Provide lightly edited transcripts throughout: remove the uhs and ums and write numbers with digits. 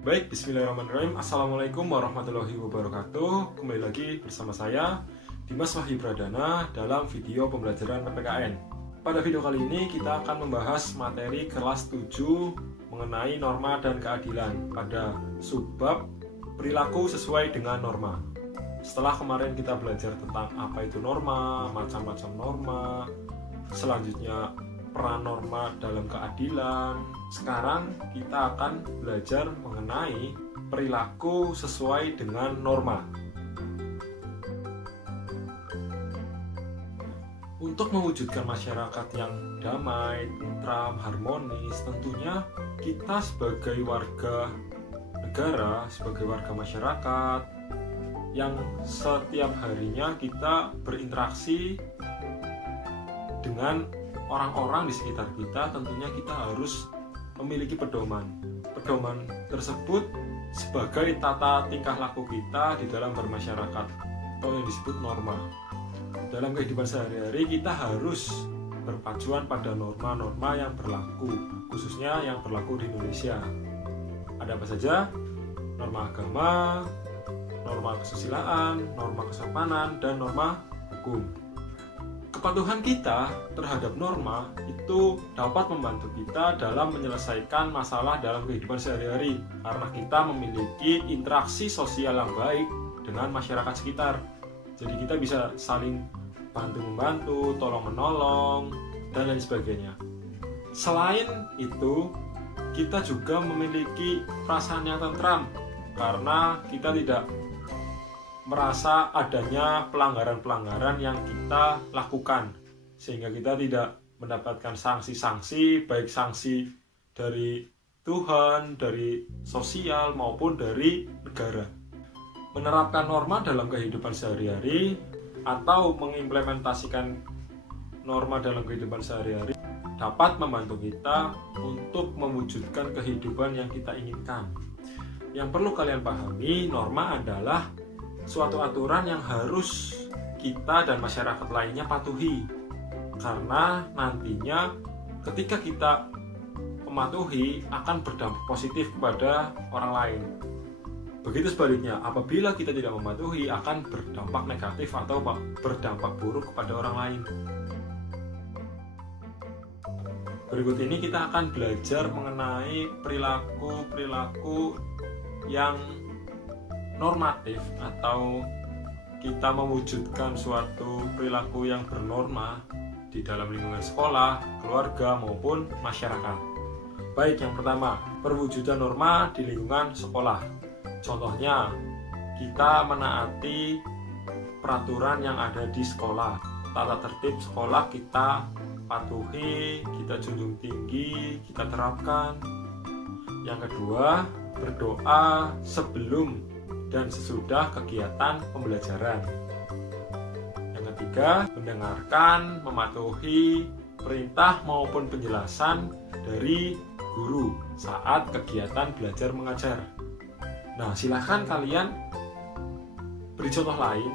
Baik, bismillahirrahmanirrahim. Assalamualaikum warahmatullahi wabarakatuh. Kembali lagi bersama saya, Dimas Wahyu Pradana, dalam video pembelajaran PPKN. Pada video kali ini kita akan membahas materi kelas 7 mengenai norma dan keadilan pada subbab perilaku sesuai dengan norma. Setelah kemarin kita belajar tentang apa itu norma, macam-macam norma, selanjutnya peran norma dalam keadilan. Sekarang kita akan belajar mengenai perilaku sesuai dengan norma. Untuk mewujudkan masyarakat yang damai, tentram, harmonis, tentunya kita sebagai warga negara, sebagai warga masyarakat yang setiap harinya kita berinteraksi dengan orang-orang di sekitar kita, tentunya kita harus memiliki pedoman. Pedoman tersebut sebagai tata tingkah laku kita di dalam bermasyarakat atau yang disebut norma. Dalam kehidupan sehari-hari kita harus berpacuan pada norma-norma yang berlaku, khususnya yang berlaku di Indonesia. Ada apa saja? Norma agama, norma kesusilaan, norma kesopanan, dan norma hukum. Kepatuhan kita terhadap norma itu dapat membantu kita dalam menyelesaikan masalah dalam kehidupan sehari-hari karena kita memiliki interaksi sosial yang baik dengan masyarakat sekitar. Jadi kita bisa saling bantu-membantu, tolong-menolong, dan lain sebagainya. Selain itu, kita juga memiliki perasaan yang tentram karena kita tidak merasa adanya pelanggaran-pelanggaran yang kita lakukan, sehingga kita tidak mendapatkan sanksi-sanksi, baik sanksi dari Tuhan, dari sosial maupun dari negara. Menerapkan norma dalam kehidupan sehari-hari atau mengimplementasikan norma dalam kehidupan sehari-hari dapat membantu kita untuk mewujudkan kehidupan yang kita inginkan. Yang perlu kalian pahami, norma adalah suatu aturan yang harus kita dan masyarakat lainnya patuhi, karena nantinya ketika kita mematuhi akan berdampak positif kepada orang lain. Begitu sebaliknya, apabila kita tidak mematuhi akan berdampak negatif atau berdampak buruk kepada orang lain. Berikut ini kita akan belajar mengenai perilaku-perilaku yang normatif atau kita mewujudkan suatu perilaku yang bernorma di dalam lingkungan sekolah, keluarga maupun masyarakat. Baik, yang pertama, perwujudan norma di lingkungan sekolah. Contohnya, kita menaati peraturan yang ada di sekolah. Tata tertib sekolah kita patuhi, kita junjung tinggi, kita terapkan. Yang kedua, berdoa sebelum dan sesudah kegiatan pembelajaran. Yang ketiga, mendengarkan, mematuhi perintah maupun penjelasan dari guru saat kegiatan belajar mengajar. Nah, silahkan kalian beri contoh lain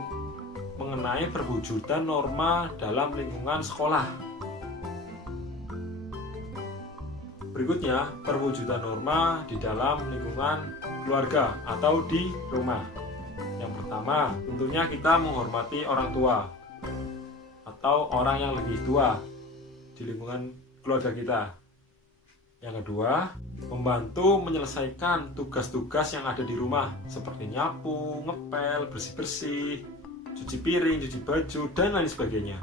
mengenai perwujudan norma dalam lingkungan sekolah. Berikutnya, perwujudan norma di dalam lingkungan keluarga atau di rumah. Yang pertama, tentunya kita menghormati orang tua atau orang yang lebih tua di lingkungan keluarga kita. Yang kedua, membantu menyelesaikan tugas-tugas yang ada di rumah seperti nyapu, ngepel, bersih-bersih, cuci piring, cuci baju, dan lain sebagainya.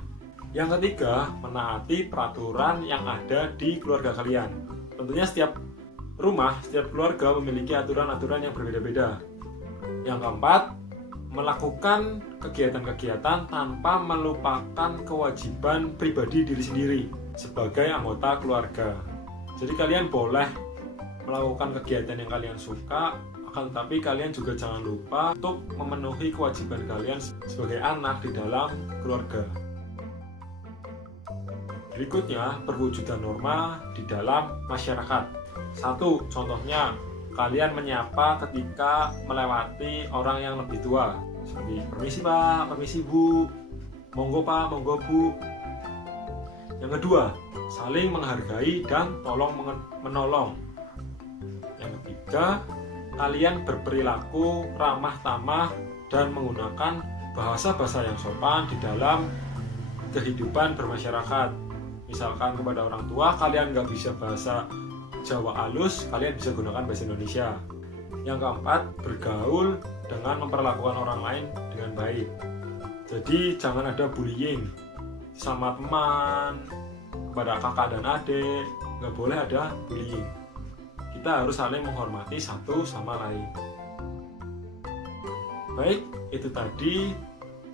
Yang ketiga, menaati peraturan yang ada di keluarga kalian. Tentunya setiap rumah, setiap keluarga memiliki aturan-aturan yang berbeda-beda. Yang keempat, melakukan kegiatan-kegiatan tanpa melupakan kewajiban pribadi diri sendiri sebagai anggota keluarga. Jadi kalian boleh melakukan kegiatan yang kalian suka, akan tetapi kalian juga jangan lupa untuk memenuhi kewajiban kalian sebagai anak di dalam keluarga. Berikutnya, perwujudan norma di dalam masyarakat. Satu, contohnya kalian menyapa ketika melewati orang yang lebih tua, seperti permisi Pak, permisi Bu, monggo Pak, monggo Bu. Yang kedua, saling menghargai dan tolong menolong. Yang ketiga, kalian berperilaku ramah tamah dan menggunakan bahasa-bahasa yang sopan di dalam kehidupan bermasyarakat. Misalkan kepada orang tua, kalian nggak bisa bahasa Jawa halus, kalian bisa gunakan bahasa Indonesia. Yang keempat, bergaul dengan memperlakukan orang lain dengan baik. Jadi jangan ada bullying sama teman, kepada kakak dan adik, nggak boleh ada bullying. Kita harus saling menghormati satu sama lain. Baik, itu tadi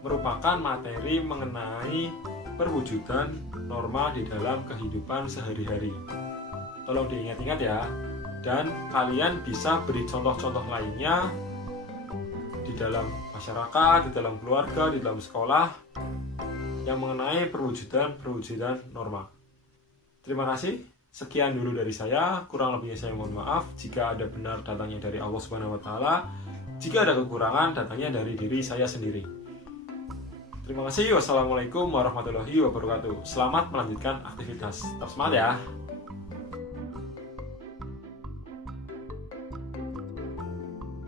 merupakan materi mengenai perwujudan norma di dalam kehidupan sehari-hari. Tolong diingat-ingat ya. Dan kalian bisa beri contoh-contoh lainnya di dalam masyarakat, di dalam keluarga, di dalam sekolah yang mengenai perwujudan norma. Terima kasih. Sekian dulu dari saya. Kurang lebihnya saya mohon maaf. Jika ada benar datangnya dari Allah Subhanahu wa taala, jika ada kekurangan datangnya dari diri saya sendiri. Terima kasih. Wassalamualaikum warahmatullahi wabarakatuh. Selamat melanjutkan aktivitas. Tetap semangat ya.